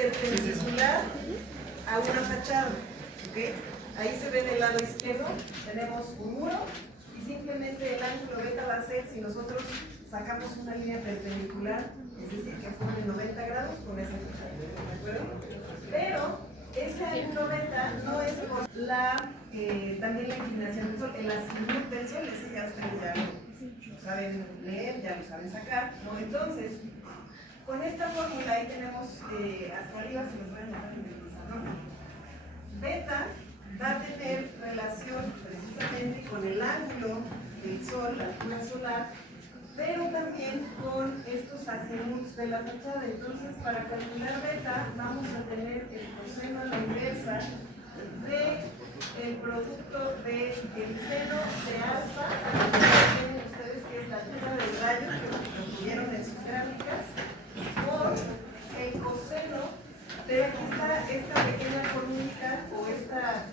perpendicular a una fachada, ¿ok? Ahí se ve del lado izquierdo, tenemos un muro y simplemente el ángulo beta va a ser, si nosotros sacamos una línea perpendicular, es decir, que forme 90 grados con esa fachada, ¿de acuerdo? Pero ese ángulo beta no es por también la inclinación del sol, el azimut del sol, ese ya ustedes ya lo saben leer, ya lo saben sacar, ¿no? Entonces, con esta fórmula ahí tenemos hasta arriba, se los voy a anotar en el pizarrón. Beta va a tener relación precisamente con el ángulo del sol, la altura solar, pero también con estos azimuts de la fachada. Entonces, para calcular beta, vamos a tener el coseno a la inversa del producto del seno de alfa, tienen ustedes que es la altura del rayo, que lo tuvieron en sus gráficas, por el coseno, pero aquí está esta pequeña fórmula o esta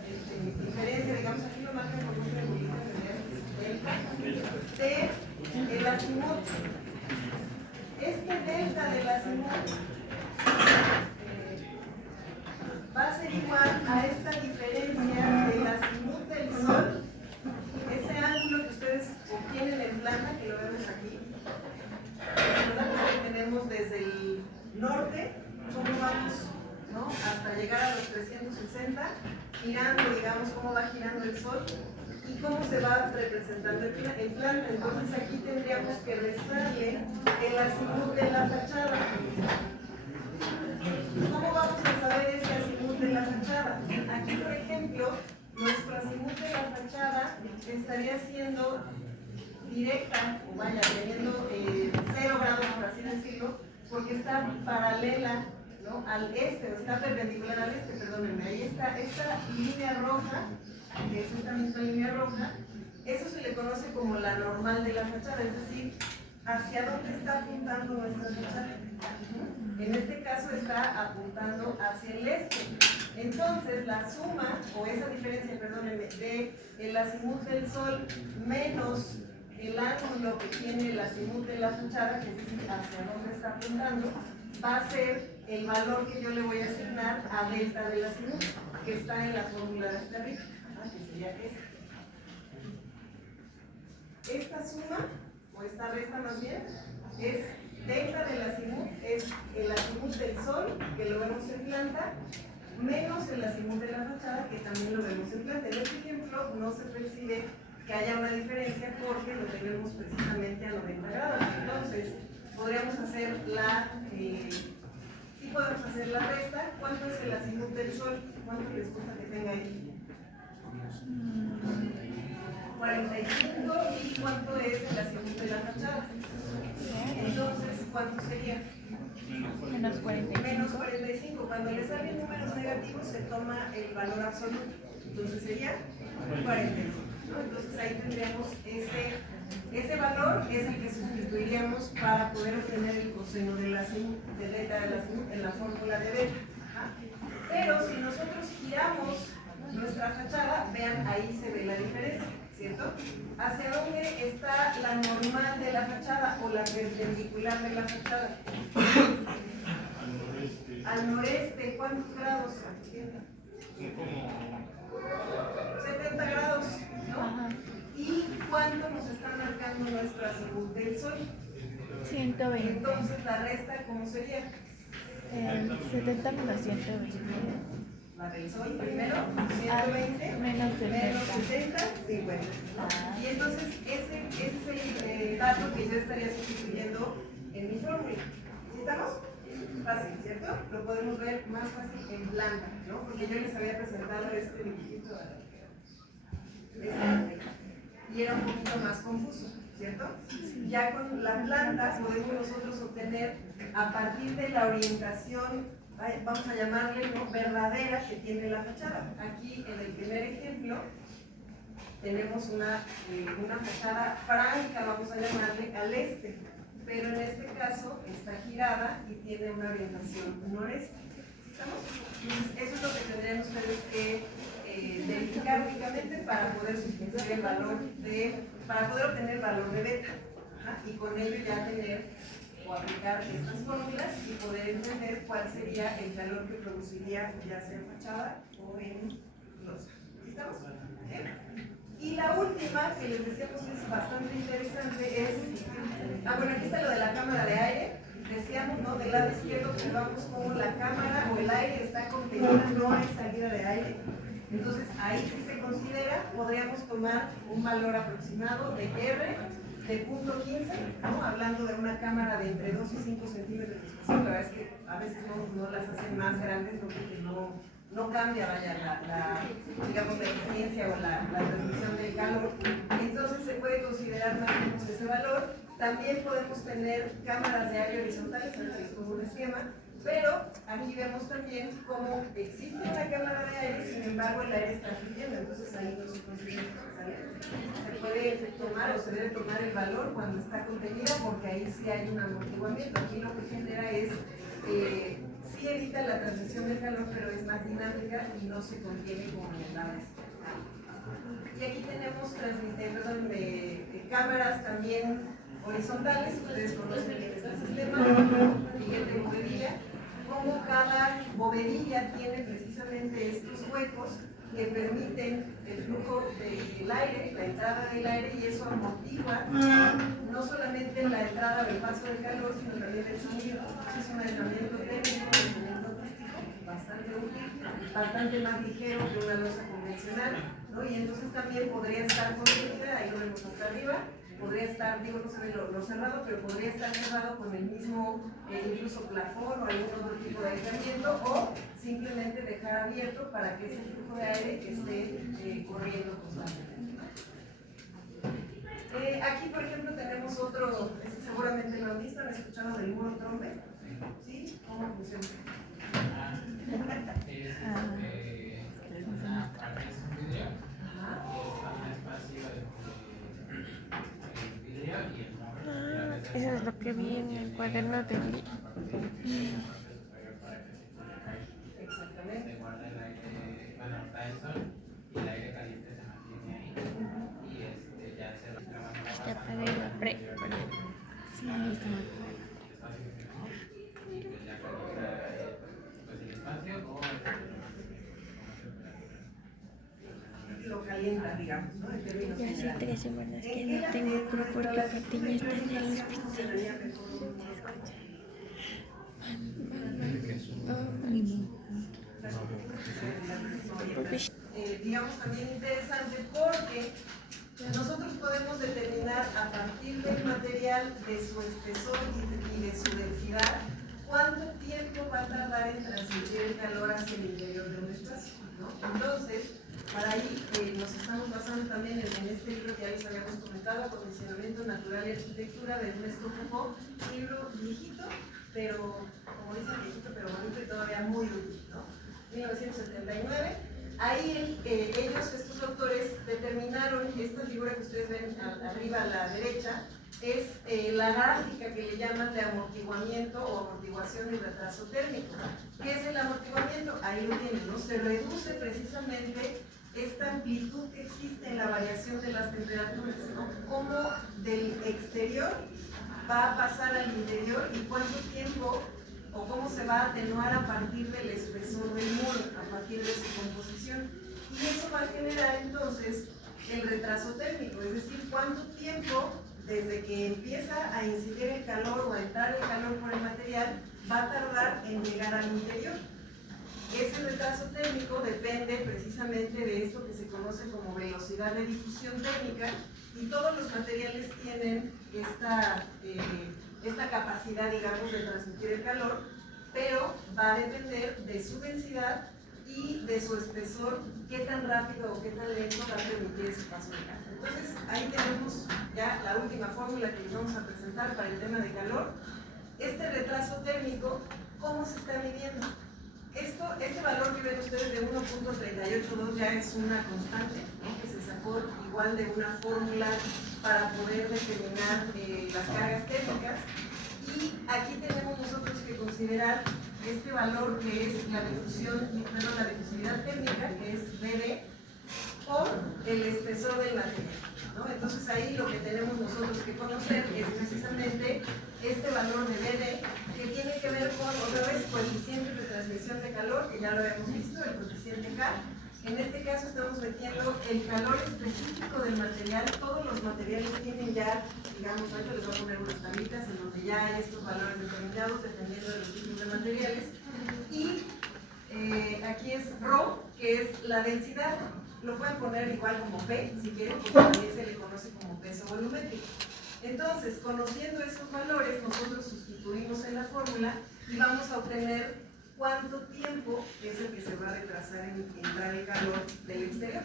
diferencia, digamos aquí lo marcan con un triangulito de el azimut. Este delta del azimut va a ser igual a esta diferencia del azimut del sol, ese ángulo que ustedes obtienen en planta, que lo vemos aquí. Tenemos desde el norte, cómo vamos, ¿no?, hasta llegar a los 360, girando, digamos, cómo va girando el sol y cómo se va representando el planta. Entonces aquí tendríamos que restarle el azimut de la fachada. ¿Cómo vamos a saber ese azimut de la fachada? Aquí, por ejemplo, nuestro azimut de la fachada estaría siendo directa, o vaya, teniendo 0 grados, por así decirlo, porque está paralela, ¿no?, al este, o está perpendicular al este, perdónenme. Ahí está esta línea roja, que es esta misma línea roja, eso se le conoce como la normal de la fachada, es decir, hacia dónde está apuntando nuestra fachada. En este caso está apuntando hacia el este. Entonces la suma, o esa diferencia, perdónenme, de el azimut del sol menos el ángulo que tiene el azimut de la fachada, que es decir, hacia dónde está apuntando, va a ser el valor que yo le voy a asignar a delta del azimut, que está en la fórmula de esta arriba, que sería esta. Esta suma, o esta resta más bien, es delta del azimut, es el azimut del sol, que lo vemos en planta, menos el azimut de la fachada, que también lo vemos en planta. En este ejemplo no se percibe que haya una diferencia porque lo tenemos precisamente a 90 grados. Entonces, podríamos hacer sí podemos hacer la resta. ¿Cuánto es el azimut del sol? ¿Cuánto les gusta que tenga ahí? 45. ¿Y cuánto es el azimut de la fachada? Entonces, ¿cuánto sería? Menos 45. Menos 45. Cuando le salen números negativos se toma el valor absoluto. Entonces sería 45. ¿No? Entonces ahí tendríamos ese valor, es el que sustituiríamos para poder obtener el coseno de delta del azimut en la fórmula de beta. Pero si nosotros giramos nuestra fachada, vean, ahí se ve la diferencia, ¿cierto? ¿Hacia dónde está la normal de la fachada o la perpendicular de la fachada? Al noreste. ¿Cuántos grados? 70 grados, ¿no? ¿Y cuánto nos está marcando nuestro azimut del sol? 120. Entonces la resta, ¿cómo sería? 70 menos 120. La del sol primero, 120 menos 60, 50. ¿No? Y entonces ese es el dato que yo estaría sustituyendo en mi fórmula. ¿Sí estamos? Fácil, ¿cierto? Lo podemos ver más fácil en planta, ¿no? Porque yo les había presentado este dibujito y era un poquito más confuso, ¿cierto? Ya con la planta podemos nosotros obtener, a partir de la orientación, vamos a llamarle, ¿no?, verdadera, que tiene la fachada. Aquí en el primer ejemplo tenemos una fachada franca, vamos a llamarle, al este, pero en este caso está girada y tiene una orientación noreste. ¿Estamos? Entonces, eso es lo que tendrían ustedes que verificar únicamente para poder sustituir el valor para poder obtener el valor de beta. Y con ello ya tener o aplicar estas fórmulas y poder entender cuál sería el calor que produciría ya sea en fachada o en losa. ¿Estamos? ¿Bien? Y la última, que les decíamos es bastante interesante, es, bueno, aquí está lo de la cámara de aire. Decíamos, ¿no? Del lado izquierdo observamos cómo la cámara o el aire está contenida, no hay salida de aire. Entonces, ahí sí se considera, podríamos tomar un valor aproximado de R de 0.15, ¿no? Hablando de una cámara de entre 2 y 5 centímetros de espesor. La verdad es que a veces no las hacen más grandes, ¿no? Porque no cambia, vaya, digamos, la eficiencia o la transmisión del calor. Entonces se puede considerar más o menos ese valor. También podemos tener cámaras de aire horizontales, es como un esquema, pero aquí vemos también cómo existe una cámara de aire, sin embargo el aire está fluyendo, entonces ahí no se considera, ¿sale? Se puede tomar o se debe tomar el valor cuando está contenida, porque ahí sí hay un amortiguamiento. Aquí lo que genera es, sí evita la transmisión del calor, pero es más dinámica y no se contiene como en el lado externo. Y aquí tenemos cámaras también horizontales, ustedes conocen bien este sistema, Miguel de bovedilla, como cada bovedilla tiene precisamente estos huecos que permiten el flujo del aire, la entrada del aire, y eso amortigua no solamente la entrada o el paso del calor, sino también el sonido. Entonces es un aislamiento térmico, un aislamiento acústico bastante útil, bastante más ligero que una losa convencional, ¿no? Y entonces también podría estar contenida, ahí lo vemos hasta arriba, podría estar, digo, no se ve lo cerrado, pero podría estar cerrado con el mismo, incluso plafón o algún otro tipo de aislamiento, o simplemente dejar abierto para que ese flujo de aire esté corriendo constantemente. Aquí, por ejemplo, tenemos otro, seguramente lo han visto, han escuchado del muro trombe, ¿sí? ¿Cómo funciona? Eso es lo que vi en el cuaderno de mi. Exactamente. Ya pagué la pre. Sí, ahí está. Lo calienta, digamos, ¿no? En términos Ya hace generales. 3 semanas que no tengo club porque Patiño está en el hospital. Digamos también interesante porque nosotros podemos determinar a partir del material, de su espesor y de su densidad, cuánto tiempo va a tardar en transmitir el calor hacia el interior de un espacio, ¿no? Entonces, para ahí nos estamos basando también en este libro que ya les habíamos comentado, Acondicionamiento Natural y Arquitectura, de Ernesto Foucault, un libro viejito, pero, como dicen, viejito pero bonito y todavía muy útil, ¿no? 1979. Ahí ellos, estos autores, determinaron, esta figura que ustedes ven arriba a la derecha, es la gráfica que le llaman de amortiguamiento o amortiguación y retraso térmico. ¿Qué es el amortiguamiento? Ahí lo tienen, ¿no? Se reduce precisamente esta amplitud que existe en la variación de las temperaturas, ¿no? Cómo del exterior va a pasar al interior y cuánto tiempo o cómo se va a atenuar a partir del espesor del muro, a partir de su composición. Y eso va a generar entonces el retraso térmico, es decir, cuánto tiempo desde que empieza a incidir el calor o a entrar el calor por el material va a tardar en llegar al interior. Ese retraso térmico depende precisamente de esto que se conoce como velocidad de difusión térmica, y todos los materiales tienen esta capacidad, digamos, de transmitir el calor, pero va a depender de su densidad y de su espesor, qué tan rápido o qué tan lento va a permitir ese paso de calor. Entonces, ahí tenemos ya la última fórmula que les vamos a presentar para el tema de calor. Este retraso térmico, ¿cómo se está midiendo? Este valor que ven ustedes de 1.382 ya es una constante, ¿no? Que se sacó igual de una fórmula para poder determinar las cargas térmicas. Y aquí tenemos nosotros que considerar este valor que es la difusividad térmica, que es BD, por el espesor del material, ¿no? Entonces ahí lo que tenemos nosotros que conocer es precisamente este valor de BD, que tiene que ver con, otra vez, coeficiente de transmisión de calor, que ya lo habíamos visto, el coeficiente K. En este caso estamos metiendo el calor específico del material. Todos los materiales tienen ya, digamos, ahorita les voy a poner unas tablitas en donde ya hay estos valores determinados dependiendo de los tipos de materiales. Y aquí es ρ, que es la densidad. Lo pueden poner igual como P, si quieren, porque también se le conoce como peso volumétrico. Entonces, conociendo esos valores, nosotros sustituimos en la fórmula y vamos a obtener cuánto tiempo es el que se va a retrasar en entrar el calor del exterior,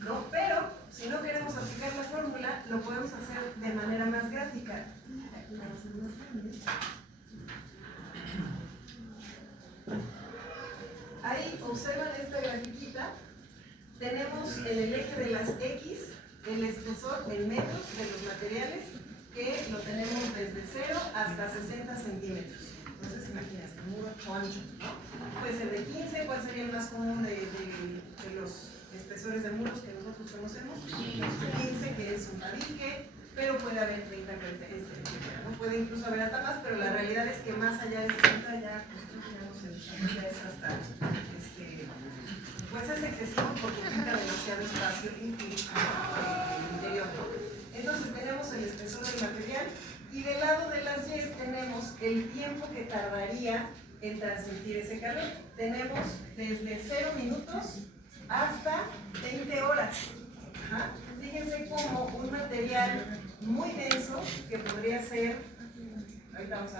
¿no? Pero, si no queremos aplicar la fórmula, lo podemos hacer de manera más gráfica. Aquí vamos a hacer más grande. Ahí observan esta grafiquita. Tenemos en el eje de las X el espesor en metros de los materiales, que lo tenemos desde 0 hasta 60 centímetros. Entonces, imagínense, un muro ancho, ¿no? Puede ser de 15, ¿cuál sería el más común de los espesores de muros que nosotros conocemos? 15, que es un tabique, pero puede haber 30, ¿no? Puede incluso haber hasta más, pero la realidad es que más allá de 60 ya, no se desarrolla, es hasta, pues es excesivo porque quita demasiado espacio en el interior. Entonces tenemos el espesor del material y del lado de las Y tenemos el tiempo que tardaría en transmitir ese calor. Tenemos desde 0 minutos hasta 20 horas. ¿Ah? Fíjense cómo un material muy denso, que podría ser, ahorita vamos a